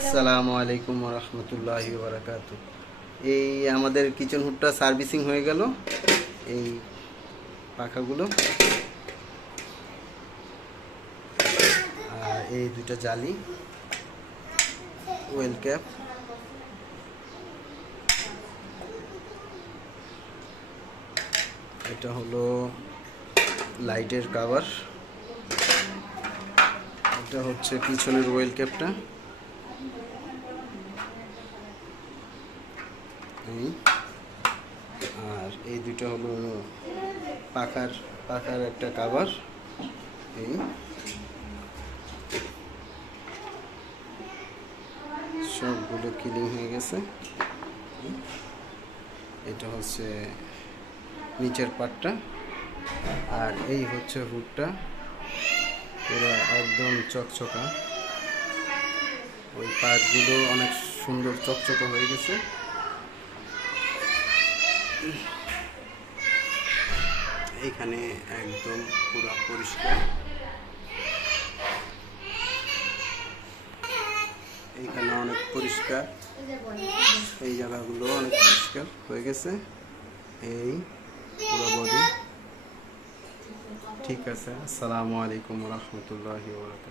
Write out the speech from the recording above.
আসসালামু আলাইকুম ওয়া রাহমাতুল্লাহি ওয়া বারাকাতুহু। এই আমাদের কিচেন হুডটা সার্ভিসিং হয়ে গেল। এই পাখাগুলো আর এই দুইটা জালি, ওয়েল ক্যাপ, এটা হলো লাইটের কভার, এটা হচ্ছে পিছনের ওয়েল ক্যাপটা, এই আর এই দুইটা হলো পাখার পাখার একটা কভার। এই সবগুলো ক্লিন হয়ে গেছে। এটা হচ্ছে নিচের পার্টটা, আর এই হচ্ছে হুডটা, পুরো একদম চকচকা। ওই পার্টগুলো অনেক সুন্দর চকচকা হয়ে গেছে। এইখানে একদম পুরো পরিষ্কার, এইখানে অনেক পরিষ্কার, এই জায়গাগুলো অনেক পরিষ্কার হয়ে গেছে। এই পুরো বডি ঠিক আছে। আসসালামু আলাইকুম ওয়া রাহমাতুল্লাহি ওয়া বারাকাতুহু।